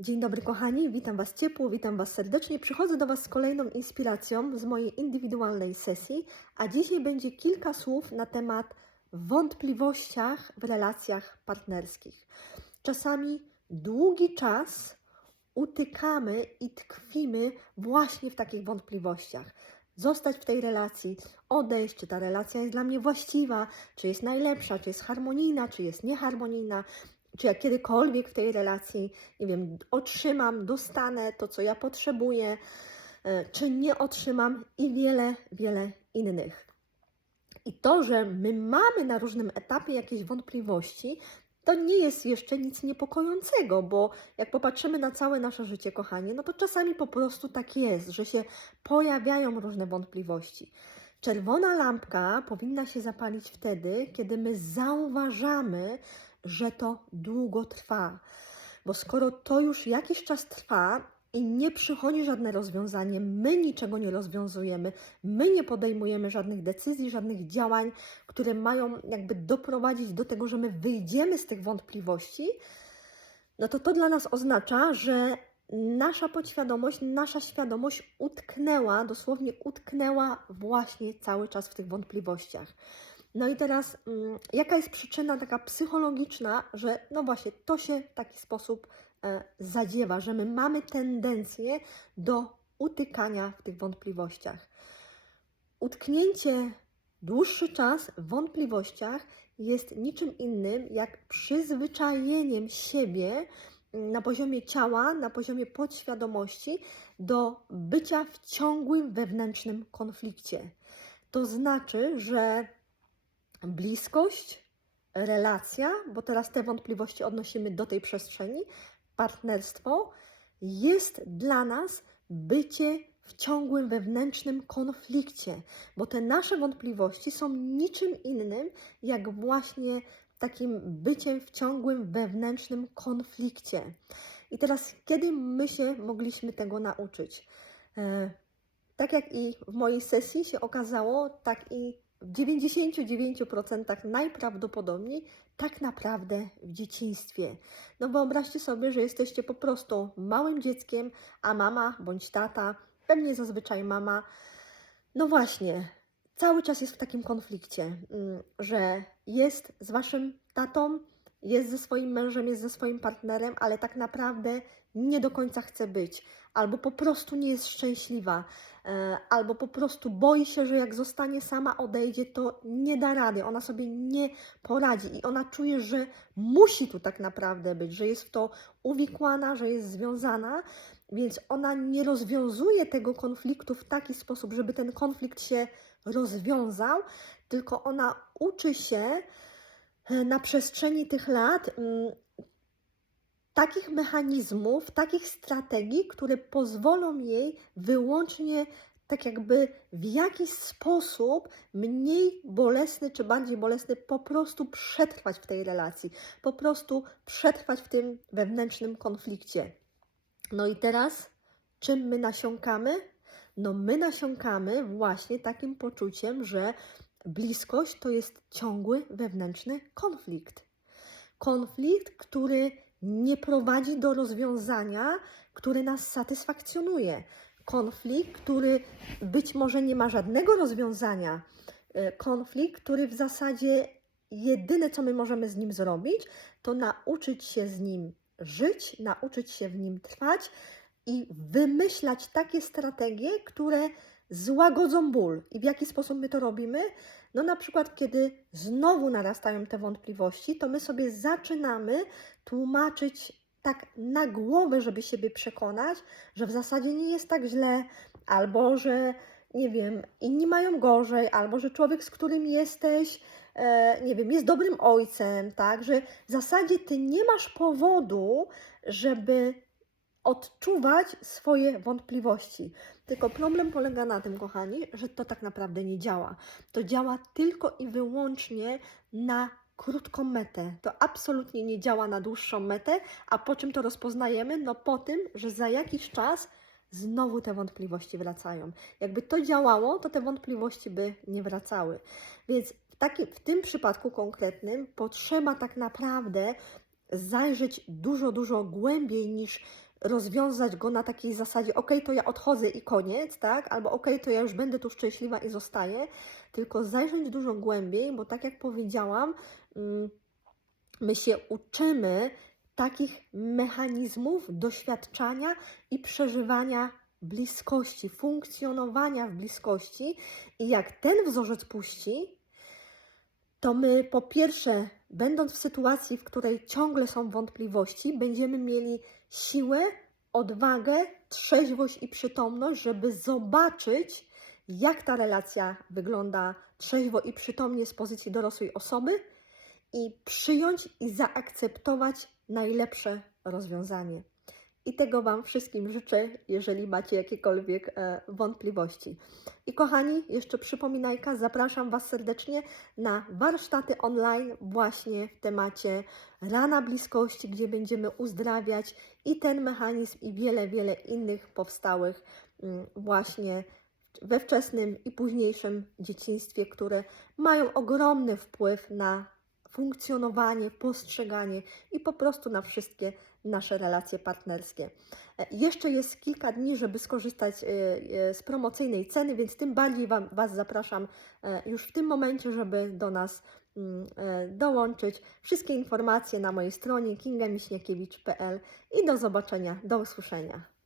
Dzień dobry kochani, witam Was ciepło, witam Was serdecznie. Przychodzę do Was z kolejną inspiracją z mojej indywidualnej sesji, a dzisiaj będzie kilka słów na temat wątpliwościach w relacjach partnerskich. Czasami długi czas utykamy i tkwimy właśnie w takich wątpliwościach. Zostać w tej relacji, odejść, czy ta relacja jest dla mnie właściwa, czy jest najlepsza, czy jest harmonijna, czy jest nieharmonijna, czy ja kiedykolwiek w tej relacji, nie wiem, otrzymam, dostanę to, co ja potrzebuję, e, czy nie otrzymam i wiele, wiele innych. I to, że my mamy na różnym etapie jakieś wątpliwości, to nie jest jeszcze nic niepokojącego, bo jak popatrzymy na całe nasze życie, kochanie, no to czasami po prostu tak jest, że się pojawiają różne wątpliwości. Czerwona lampka powinna się zapalić wtedy, kiedy my zauważamy, że to długo trwa. Bo skoro to już jakiś czas trwa i nie przychodzi żadne rozwiązanie, my niczego nie rozwiązujemy, my nie podejmujemy żadnych decyzji, żadnych działań, które mają jakby doprowadzić do tego, że my wyjdziemy z tych wątpliwości, no to to dla nas oznacza, że nasza podświadomość, nasza świadomość utknęła, dosłownie utknęła właśnie cały czas w tych wątpliwościach. No i teraz, mm, jaka jest przyczyna taka psychologiczna, że no właśnie to się w taki sposób e, zadziewa, że my mamy tendencję do utykania w tych wątpliwościach. Utknięcie dłuższy czas w wątpliwościach jest niczym innym jak przyzwyczajeniem siebie mm, na poziomie ciała, na poziomie podświadomości do bycia w ciągłym wewnętrznym konflikcie. To znaczy, że bliskość, relacja, bo teraz te wątpliwości odnosimy do tej przestrzeni, partnerstwo jest dla nas bycie w ciągłym wewnętrznym konflikcie, bo te nasze wątpliwości są niczym innym jak właśnie takim byciem w ciągłym wewnętrznym konflikcie. I teraz, kiedy my się mogliśmy tego nauczyć? E, tak jak i w mojej sesji się okazało, tak i w 99% najprawdopodobniej tak naprawdę w dzieciństwie. No wyobraźcie sobie, że jesteście po prostu małym dzieckiem, a mama bądź tata, pewnie zazwyczaj mama, no właśnie, cały czas jest w takim konflikcie, mm, że jest z waszym tatą, jest ze swoim mężem, jest ze swoim partnerem, ale tak naprawdę nie do końca chce być, albo po prostu nie jest szczęśliwa, e, albo po prostu boi się, że jak zostanie sama, odejdzie, to nie da rady, ona sobie nie poradzi i ona czuje, że musi tu tak naprawdę być, że jest w to uwikłana, że jest związana, więc ona nie rozwiązuje tego konfliktu w taki sposób, żeby ten konflikt się rozwiązał, tylko ona uczy się e, na przestrzeni tych lat mm, takich mechanizmów, takich strategii, które pozwolą jej wyłącznie tak jakby w jakiś sposób mniej bolesny czy bardziej bolesny po prostu przetrwać w tej relacji, po prostu przetrwać w tym wewnętrznym konflikcie. No i teraz czym my nasiąkamy? No my nasiąkamy właśnie takim poczuciem, że bliskość to jest ciągły wewnętrzny konflikt. Konflikt, który nie prowadzi do rozwiązania, które nas satysfakcjonuje. Konflikt, który być może nie ma żadnego rozwiązania. E, Konflikt, który w zasadzie jedyne, co my możemy z nim zrobić, to nauczyć się z nim żyć, nauczyć się w nim trwać i wymyślać takie strategie, które złagodzą ból. I w jaki sposób my to robimy? No na przykład, kiedy znowu narastają te wątpliwości, to my sobie zaczynamy tłumaczyć tak na głowę, żeby siebie przekonać, że w zasadzie nie jest tak źle, albo że nie wiem, inni mają gorzej, albo że człowiek, z którym jesteś, e, nie wiem, jest dobrym ojcem, tak, że w zasadzie ty nie masz powodu, żeby odczuwać swoje wątpliwości. Tylko problem polega na tym, kochani, że to tak naprawdę nie działa. To działa tylko i wyłącznie na krótką metę. To absolutnie nie działa na dłuższą metę, a po czym to rozpoznajemy? No po tym, że za jakiś czas znowu te wątpliwości wracają. Jakby to działało, to te wątpliwości by nie wracały. Więc w, takim, w tym przypadku konkretnym potrzeba tak naprawdę zajrzeć dużo, dużo głębiej niż rozwiązać go na takiej zasadzie, ok, to ja odchodzę i koniec, tak? Albo ok, to ja już będę tu szczęśliwa i zostaję, tylko zajrzeć dużo głębiej, bo tak jak powiedziałam, mm, my się uczymy takich mechanizmów doświadczania i przeżywania bliskości, funkcjonowania w bliskości. I jak ten wzorzec puści, to my po pierwsze, będąc w sytuacji, w której ciągle są wątpliwości, będziemy mieli siłę, odwagę, trzeźwość i przytomność, żeby zobaczyć, jak ta relacja wygląda trzeźwo i przytomnie z pozycji dorosłej osoby i przyjąć i zaakceptować najlepsze rozwiązanie. I tego Wam wszystkim życzę, jeżeli macie jakiekolwiek e, wątpliwości. I kochani, jeszcze przypominajka, zapraszam Was serdecznie na warsztaty online właśnie w temacie rana bliskości, gdzie będziemy uzdrawiać i ten mechanizm i wiele, wiele innych powstałych mm, właśnie we wczesnym i późniejszym dzieciństwie, które mają ogromny wpływ na funkcjonowanie, postrzeganie i po prostu na wszystkie nasze relacje partnerskie. E, Jeszcze jest kilka dni, żeby skorzystać e, e, z promocyjnej ceny, więc tym bardziej wam, Was zapraszam już w tym momencie, żeby do nas mm, dołączyć. Wszystkie informacje na mojej stronie kingamiśniakiewicz.pl i do zobaczenia, do usłyszenia.